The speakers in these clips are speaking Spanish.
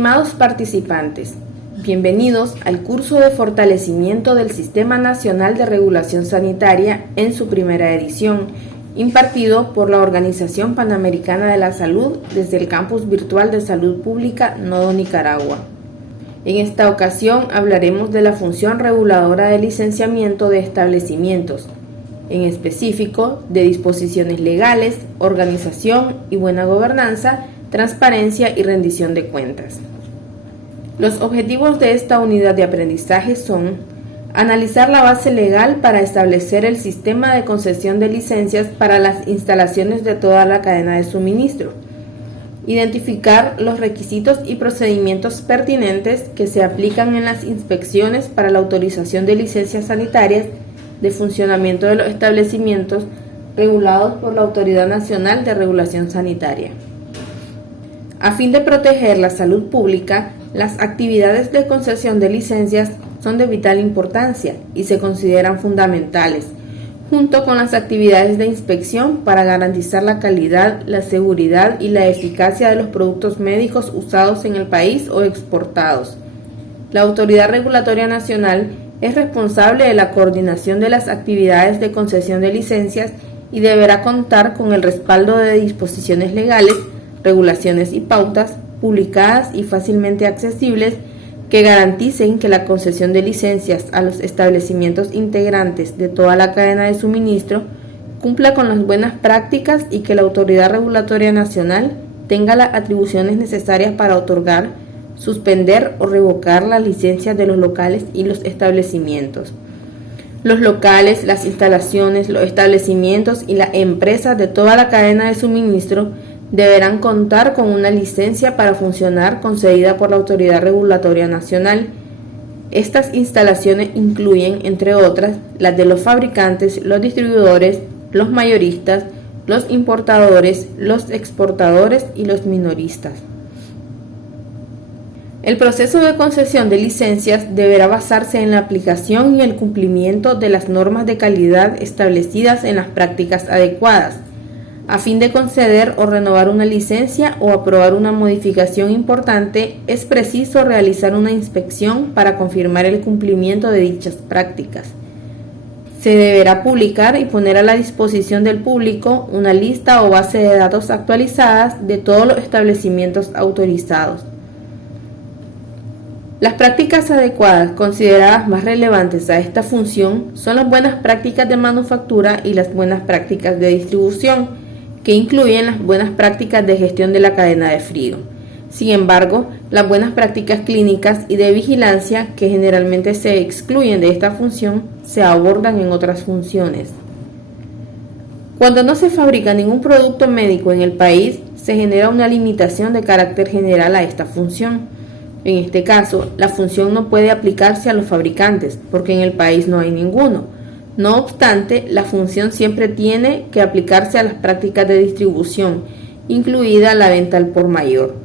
Estimados participantes, bienvenidos al curso de fortalecimiento del Sistema Nacional de Regulación Sanitaria en su primera edición, impartido por la Organización Panamericana de la Salud desde el Campus Virtual de Salud Pública Nodo Nicaragua. En esta ocasión hablaremos de la función reguladora de licenciamiento de establecimientos, en específico de disposiciones legales, organización y buena gobernanza, transparencia y rendición de cuentas. Los objetivos de esta unidad de aprendizaje son analizar la base legal para establecer el sistema de concesión de licencias para las instalaciones de toda la cadena de suministro, identificar los requisitos y procedimientos pertinentes que se aplican en las inspecciones para la autorización de licencias sanitarias de funcionamiento de los establecimientos regulados por la Autoridad Nacional de Regulación Sanitaria. A fin de proteger la salud pública, las actividades de concesión de licencias son de vital importancia y se consideran fundamentales, junto con las actividades de inspección para garantizar la calidad, la seguridad y la eficacia de los productos médicos usados en el país o exportados. La Autoridad Regulatoria Nacional es responsable de la coordinación de las actividades de concesión de licencias y deberá contar con el respaldo de disposiciones legales, regulaciones y pautas publicadas y fácilmente accesibles que garanticen que la concesión de licencias a los establecimientos integrantes de toda la cadena de suministro cumpla con las buenas prácticas y que la Autoridad Regulatoria Nacional tenga las atribuciones necesarias para otorgar, suspender o revocar las licencias de los locales y los establecimientos. Los locales, las instalaciones, los establecimientos y las empresas de toda la cadena de suministro deberán contar con una licencia para funcionar concedida por la Autoridad Regulatoria Nacional. Estas instalaciones incluyen, entre otras, las de los fabricantes, los distribuidores, los mayoristas, los importadores, los exportadores y los minoristas. El proceso de concesión de licencias deberá basarse en la aplicación y el cumplimiento de las normas de calidad establecidas en las prácticas adecuadas. A fin de conceder o renovar una licencia o aprobar una modificación importante, es preciso realizar una inspección para confirmar el cumplimiento de dichas prácticas. Se deberá publicar y poner a la disposición del público una lista o base de datos actualizadas de todos los establecimientos autorizados. Las prácticas adecuadas consideradas más relevantes a esta función son las buenas prácticas de manufactura y las buenas prácticas de distribución, que incluyen las buenas prácticas de gestión de la cadena de frío. Sin embargo, las buenas prácticas clínicas y de vigilancia, que generalmente se excluyen de esta función, se abordan en otras funciones. Cuando no se fabrica ningún producto médico en el país, se genera una limitación de carácter general a esta función. En este caso, la función no puede aplicarse a los fabricantes, porque en el país no hay ninguno. No obstante, la función siempre tiene que aplicarse a las prácticas de distribución, incluida la venta al por mayor.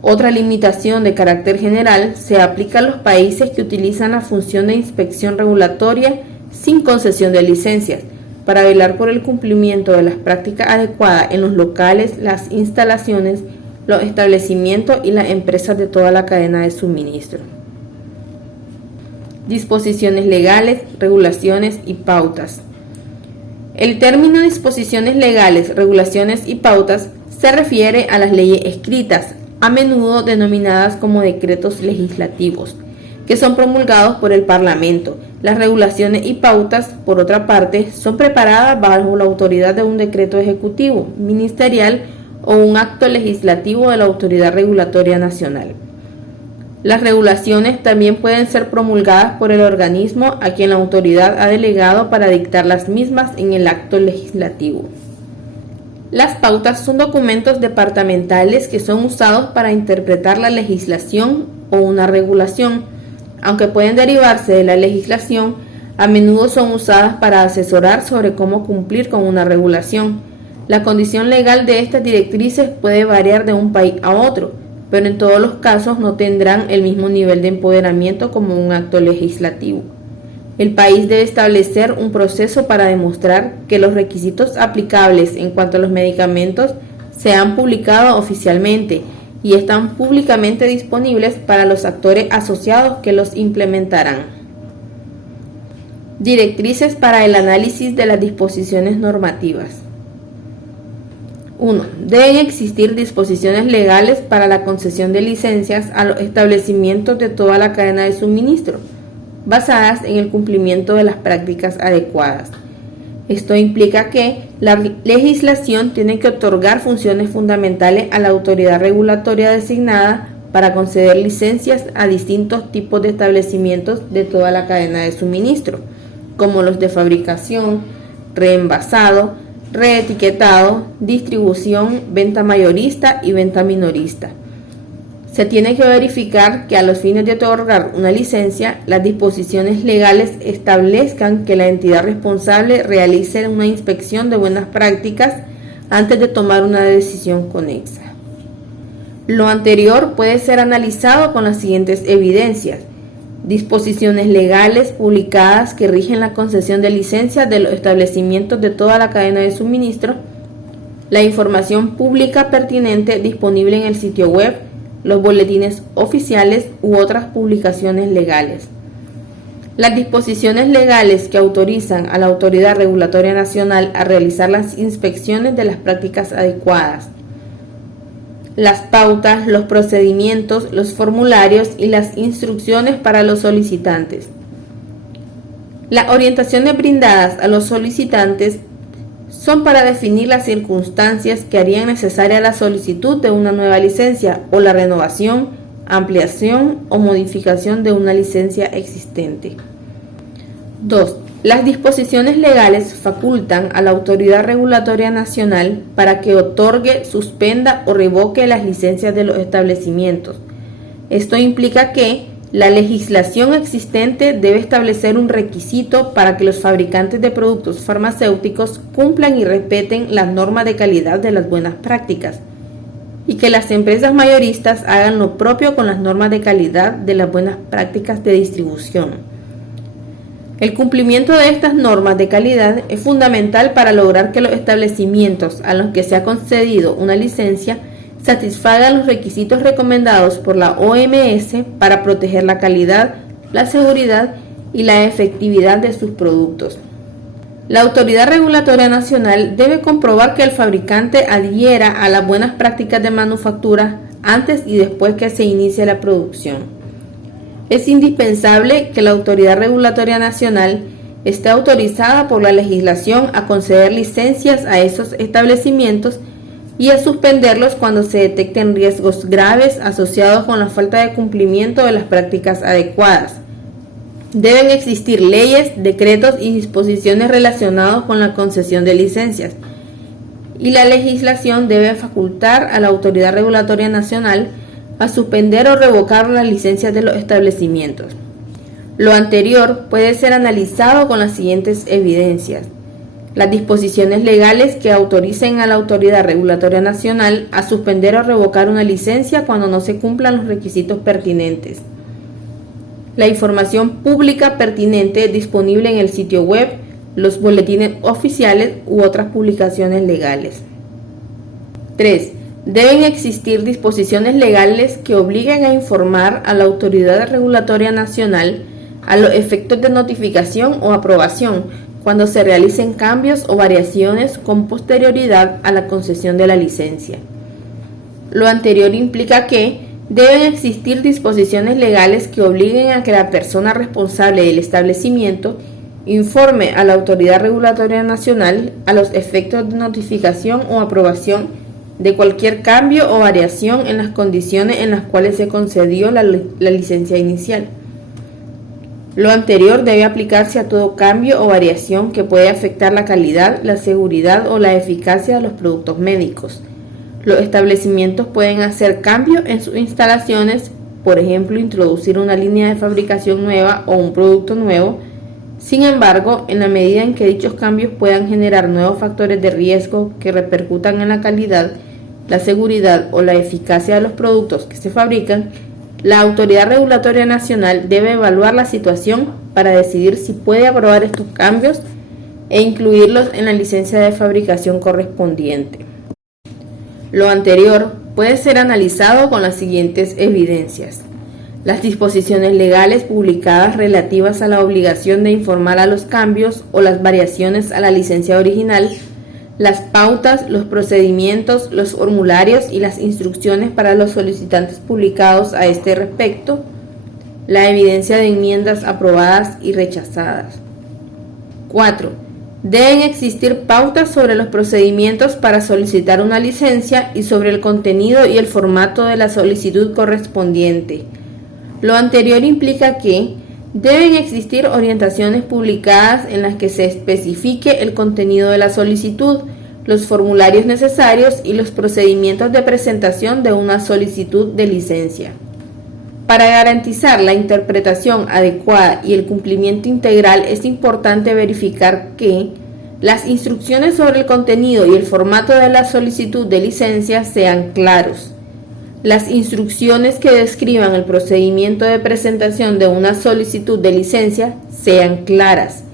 Otra limitación de carácter general se aplica a los países que utilizan la función de inspección regulatoria sin concesión de licencias, para velar por el cumplimiento de las prácticas adecuadas en los locales, las instalaciones, los establecimientos y las empresas de toda la cadena de suministro. Disposiciones legales, regulaciones y pautas. El término disposiciones legales, regulaciones y pautas se refiere a las leyes escritas, a menudo denominadas como decretos legislativos, que son promulgados por el Parlamento. Las regulaciones y pautas, por otra parte, son preparadas bajo la autoridad de un decreto ejecutivo, ministerial o un acto legislativo de la Autoridad Regulatoria Nacional. Las regulaciones también pueden ser promulgadas por el organismo a quien la autoridad ha delegado para dictar las mismas en el acto legislativo. Las pautas son documentos departamentales que son usados para interpretar la legislación o una regulación. Aunque pueden derivarse de la legislación, a menudo son usadas para asesorar sobre cómo cumplir con una regulación. La condición legal de estas directrices puede variar de un país a otro, pero en todos los casos no tendrán el mismo nivel de empoderamiento como un acto legislativo. El país debe establecer un proceso para demostrar que los requisitos aplicables en cuanto a los medicamentos se han publicado oficialmente y están públicamente disponibles para los actores asociados que los implementarán. Directrices para el análisis de las disposiciones normativas. 1. Deben existir disposiciones legales para la concesión de licencias a los establecimientos de toda la cadena de suministro, basadas en el cumplimiento de las prácticas adecuadas. Esto implica que la legislación tiene que otorgar funciones fundamentales a la autoridad regulatoria designada para conceder licencias a distintos tipos de establecimientos de toda la cadena de suministro, como los de fabricación, reenvasado, reetiquetado, distribución, venta mayorista y venta minorista. Se tiene que verificar que a los fines de otorgar una licencia, las disposiciones legales establezcan que la entidad responsable realice una inspección de buenas prácticas antes de tomar una decisión conexa. Lo anterior puede ser analizado con las siguientes evidencias: disposiciones legales publicadas que rigen la concesión de licencias de los establecimientos de toda la cadena de suministro, la información pública pertinente disponible en el sitio web, los boletines oficiales u otras publicaciones legales. Las disposiciones legales que autorizan a la Autoridad Regulatoria Nacional a realizar las inspecciones de las prácticas adecuadas. Las pautas, los procedimientos, los formularios y las instrucciones para los solicitantes. Las orientaciones brindadas a los solicitantes son para definir las circunstancias que harían necesaria la solicitud de una nueva licencia o la renovación, ampliación o modificación de una licencia existente. 2. Las disposiciones legales facultan a la Autoridad Regulatoria Nacional para que otorgue, suspenda o revoque las licencias de los establecimientos. Esto implica que la legislación existente debe establecer un requisito para que los fabricantes de productos farmacéuticos cumplan y respeten las normas de calidad de las buenas prácticas, y que las empresas mayoristas hagan lo propio con las normas de calidad de las buenas prácticas de distribución. El cumplimiento de estas normas de calidad es fundamental para lograr que los establecimientos a los que se ha concedido una licencia satisfagan los requisitos recomendados por la OMS para proteger la calidad, la seguridad y la efectividad de sus productos. La Autoridad Regulatoria Nacional debe comprobar que el fabricante adhiera a las buenas prácticas de manufactura antes y después que se inicie la producción. Es indispensable que la Autoridad Regulatoria Nacional esté autorizada por la legislación a conceder licencias a esos establecimientos y a suspenderlos cuando se detecten riesgos graves asociados con la falta de cumplimiento de las prácticas adecuadas. Deben existir leyes, decretos y disposiciones relacionados con la concesión de licencias, y la legislación debe facultar a la Autoridad Regulatoria Nacional a suspender o revocar las licencias de los establecimientos. Lo anterior puede ser analizado con las siguientes evidencias: las disposiciones legales que autoricen a la Autoridad Regulatoria Nacional a suspender o revocar una licencia cuando no se cumplan los requisitos pertinentes. La información pública pertinente disponible en el sitio web, los boletines oficiales u otras publicaciones legales. 3. Deben existir disposiciones legales que obliguen a informar a la Autoridad Regulatoria Nacional a los efectos de notificación o aprobación cuando se realicen cambios o variaciones con posterioridad a la concesión de la licencia. Lo anterior implica que deben existir disposiciones legales que obliguen a que la persona responsable del establecimiento informe a la Autoridad Regulatoria Nacional a los efectos de notificación o aprobación de cualquier cambio o variación en las condiciones en las cuales se concedió la licencia inicial. Lo anterior debe aplicarse a todo cambio o variación que puede afectar la calidad, la seguridad o la eficacia de los productos médicos. Los establecimientos pueden hacer cambios en sus instalaciones, por ejemplo, introducir una línea de fabricación nueva o un producto nuevo. Sin embargo, en la medida en que dichos cambios puedan generar nuevos factores de riesgo que repercutan en la calidad, la seguridad o la eficacia de los productos que se fabrican, la Autoridad Regulatoria Nacional debe evaluar la situación para decidir si puede aprobar estos cambios e incluirlos en la licencia de fabricación correspondiente. Lo anterior puede ser analizado con las siguientes evidencias: las disposiciones legales publicadas relativas a la obligación de informar a los cambios o las variaciones a la licencia original, las pautas, los procedimientos, los formularios y las instrucciones para los solicitantes publicados a este respecto, la evidencia de enmiendas aprobadas y rechazadas. 4. Deben existir pautas sobre los procedimientos para solicitar una licencia y sobre el contenido y el formato de la solicitud correspondiente. Lo anterior implica que deben existir orientaciones publicadas en las que se especifique el contenido de la solicitud, los formularios necesarios y los procedimientos de presentación de una solicitud de licencia. Para garantizar la interpretación adecuada y el cumplimiento integral, es importante verificar que las instrucciones sobre el contenido y el formato de la solicitud de licencia sean claros. Las instrucciones que describan el procedimiento de presentación de una solicitud de licencia sean claras.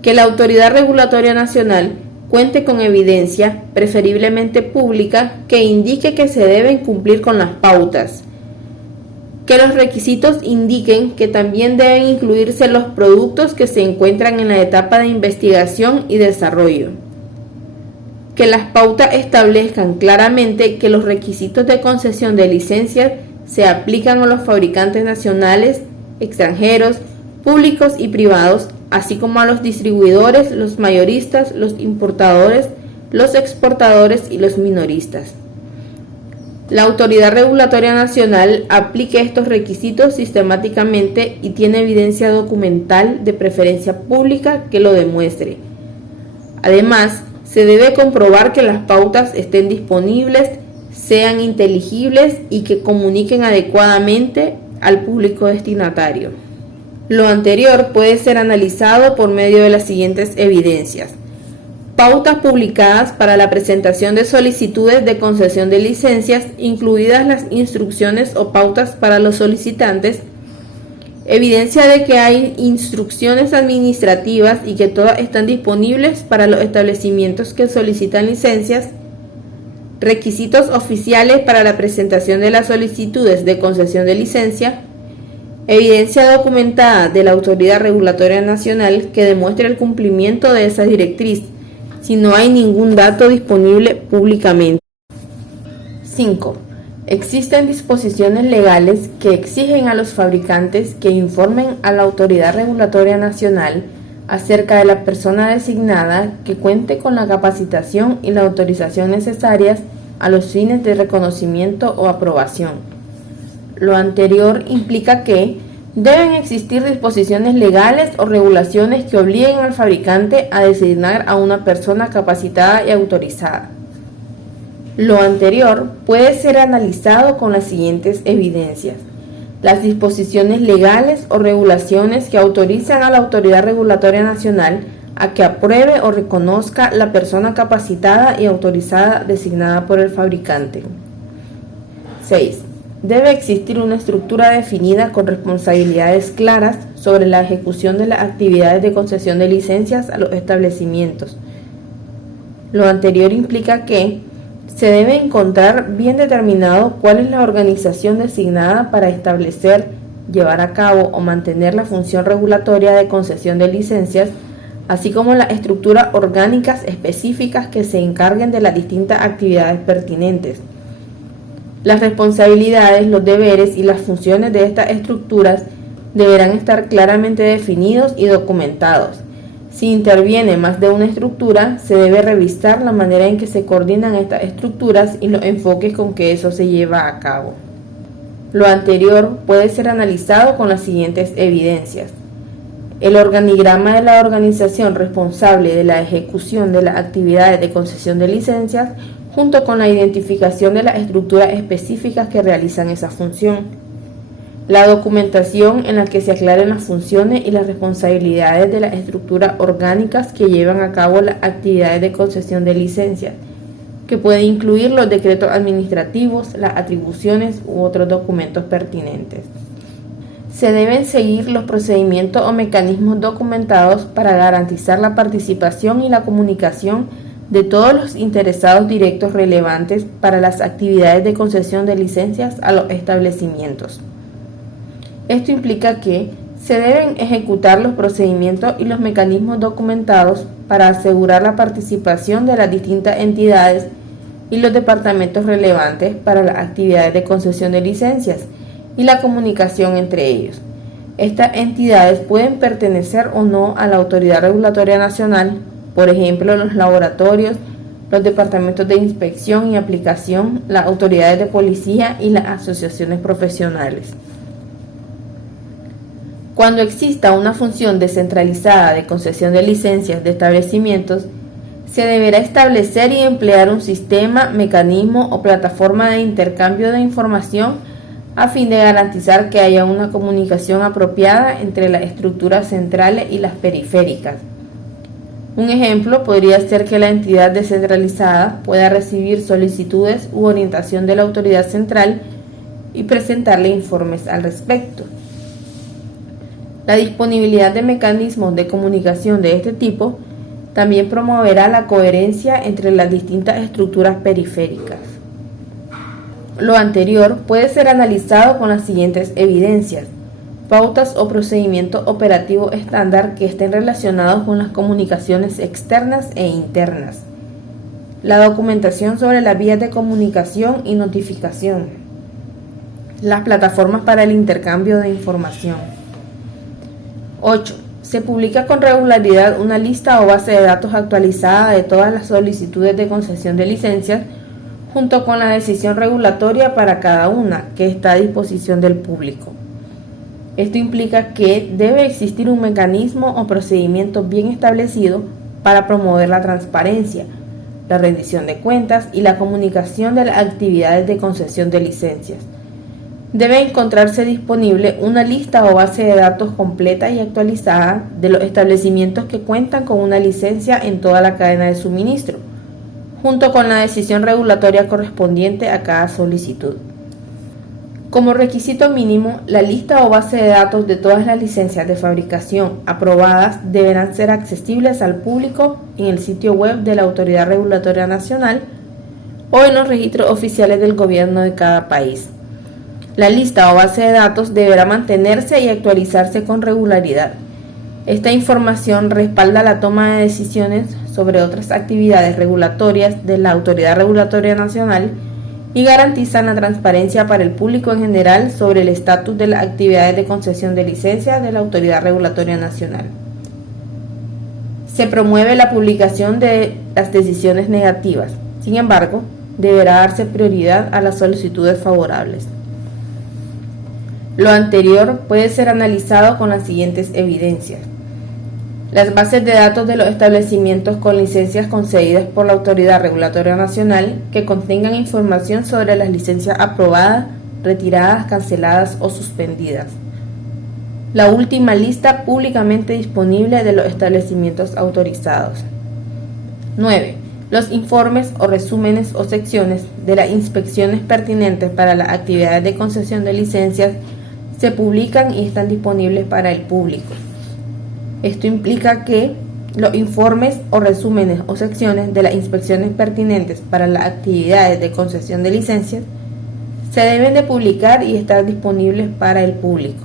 Que la Autoridad Regulatoria Nacional cuente con evidencia, preferiblemente pública, que indique que se deben cumplir con las pautas. Que los requisitos indiquen que también deben incluirse los productos que se encuentran en la etapa de investigación y desarrollo. Que las pautas establezcan claramente que los requisitos de concesión de licencias se aplican a los fabricantes nacionales, extranjeros, públicos y privados, así como a los distribuidores, los mayoristas, los importadores, los exportadores y los minoristas. La Autoridad Regulatoria Nacional aplique estos requisitos sistemáticamente y tiene evidencia documental de preferencia pública que lo demuestre. Además, se debe comprobar que las pautas estén disponibles, sean inteligibles y que comuniquen adecuadamente al público destinatario. Lo anterior puede ser analizado por medio de las siguientes evidencias: pautas publicadas para la presentación de solicitudes de concesión de licencias, incluidas las instrucciones o pautas para los solicitantes, evidencia de que hay instrucciones administrativas y que todas están disponibles para los establecimientos que solicitan licencias, requisitos oficiales para la presentación de las solicitudes de concesión de licencia, evidencia documentada de la Autoridad Regulatoria Nacional que demuestre el cumplimiento de esa directriz, si no hay ningún dato disponible públicamente. 5. Existen disposiciones legales que exigen a los fabricantes que informen a la Autoridad Regulatoria Nacional acerca de la persona designada que cuente con la capacitación y la autorización necesarias a los fines de reconocimiento o aprobación. Lo anterior implica que deben existir disposiciones legales o regulaciones que obliguen al fabricante a designar a una persona capacitada y autorizada. Lo anterior puede ser analizado con las siguientes evidencias: las disposiciones legales o regulaciones que autorizan a la Autoridad Regulatoria Nacional a que apruebe o reconozca la persona capacitada y autorizada designada por el fabricante. 6. Debe existir una estructura definida con responsabilidades claras sobre la ejecución de las actividades de concesión de licencias a los establecimientos. Lo anterior implica que se debe encontrar bien determinado cuál es la organización designada para establecer, llevar a cabo o mantener la función regulatoria de concesión de licencias, así como las estructuras orgánicas específicas que se encarguen de las distintas actividades pertinentes. Las responsabilidades, los deberes y las funciones de estas estructuras deberán estar claramente definidos y documentados. Si interviene más de una estructura, se debe revisar la manera en que se coordinan estas estructuras y los enfoques con que eso se lleva a cabo. Lo anterior puede ser analizado con las siguientes evidencias: el organigrama de la organización responsable de la ejecución de las actividades de concesión de licencias, junto con la identificación de las estructuras específicas que realizan esa función. La documentación en la que se aclaren las funciones y las responsabilidades de las estructuras orgánicas que llevan a cabo las actividades de concesión de licencias, que puede incluir los decretos administrativos, las atribuciones u otros documentos pertinentes. Se deben seguir los procedimientos o mecanismos documentados para garantizar la participación y la comunicación de todos los interesados directos relevantes para las actividades de concesión de licencias a los establecimientos. Esto implica que se deben ejecutar los procedimientos y los mecanismos documentados para asegurar la participación de las distintas entidades y los departamentos relevantes para las actividades de concesión de licencias y la comunicación entre ellos. Estas entidades pueden pertenecer o no a la Autoridad Regulatoria Nacional, por ejemplo, los laboratorios, los departamentos de inspección y aplicación, las autoridades de policía y las asociaciones profesionales. Cuando exista una función descentralizada de concesión de licencias de establecimientos, se deberá establecer y emplear un sistema, mecanismo o plataforma de intercambio de información a fin de garantizar que haya una comunicación apropiada entre las estructuras centrales y las periféricas. Un ejemplo podría ser que la entidad descentralizada pueda recibir solicitudes u orientación de la autoridad central y presentarle informes al respecto. La disponibilidad de mecanismos de comunicación de este tipo también promoverá la coherencia entre las distintas estructuras periféricas. Lo anterior puede ser analizado con las siguientes evidencias: pautas o procedimientos operativos estándar que estén relacionados con las comunicaciones externas e internas, la documentación sobre las vías de comunicación y notificación, las plataformas para el intercambio de información. 8. Se publica con regularidad una lista o base de datos actualizada de todas las solicitudes de concesión de licencias, junto con la decisión regulatoria para cada una, que está a disposición del público. Esto implica que debe existir un mecanismo o procedimiento bien establecido para promover la transparencia, la rendición de cuentas y la comunicación de las actividades de concesión de licencias. Debe encontrarse disponible una lista o base de datos completa y actualizada de los establecimientos que cuentan con una licencia en toda la cadena de suministro, junto con la decisión regulatoria correspondiente a cada solicitud. Como requisito mínimo, la lista o base de datos de todas las licencias de fabricación aprobadas deberán ser accesibles al público en el sitio web de la Autoridad Regulatoria Nacional o en los registros oficiales del gobierno de cada país. La lista o base de datos deberá mantenerse y actualizarse con regularidad. Esta información respalda la toma de decisiones sobre otras actividades regulatorias de la Autoridad Regulatoria Nacional y garantiza la transparencia para el público en general sobre el estatus de las actividades de concesión de licencias de la Autoridad Regulatoria Nacional. Se promueve la publicación de las decisiones negativas. Sin embargo, deberá darse prioridad a las solicitudes favorables. Lo anterior puede ser analizado con las siguientes evidencias. Las bases de datos de los establecimientos con licencias concedidas por la Autoridad Regulatoria Nacional que contengan información sobre las licencias aprobadas, retiradas, canceladas o suspendidas. La última lista públicamente disponible de los establecimientos autorizados. 9. Los informes o resúmenes o secciones de las inspecciones pertinentes para las actividades de concesión de licencias se publican y están disponibles para el público. Esto implica que los informes o resúmenes o secciones de las inspecciones pertinentes para las actividades de concesión de licencias se deben de publicar y estar disponibles para el público.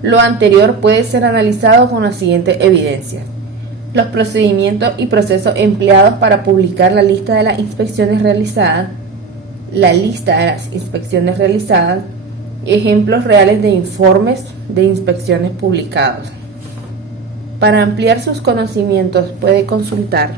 Lo anterior puede ser analizado con las siguientes evidencias. Los procedimientos y procesos empleados para publicar la lista de las inspecciones realizadas, la lista de las inspecciones realizadas, ejemplos reales de informes de inspecciones publicados. Para ampliar sus conocimientos puede consultar